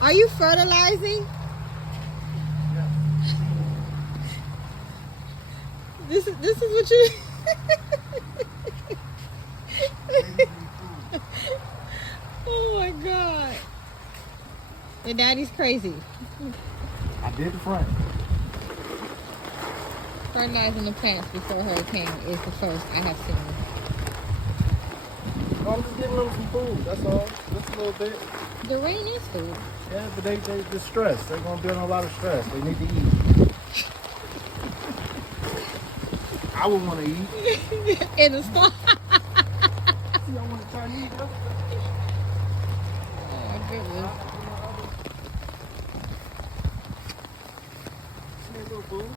Are you fertilizing? Yeah. This is what you. Oh my God. Your daddy's crazy. I did the front. Fertilizing the plants before hurricane is the first I have seen. I'm just giving them some food, that's all. Just a little bit. The rain is food. Yeah, but they're stressed. They're gonna be under a lot of stress. They need to eat. I would want to eat. In the storm. See, I want to try to eat. Oh my goodness.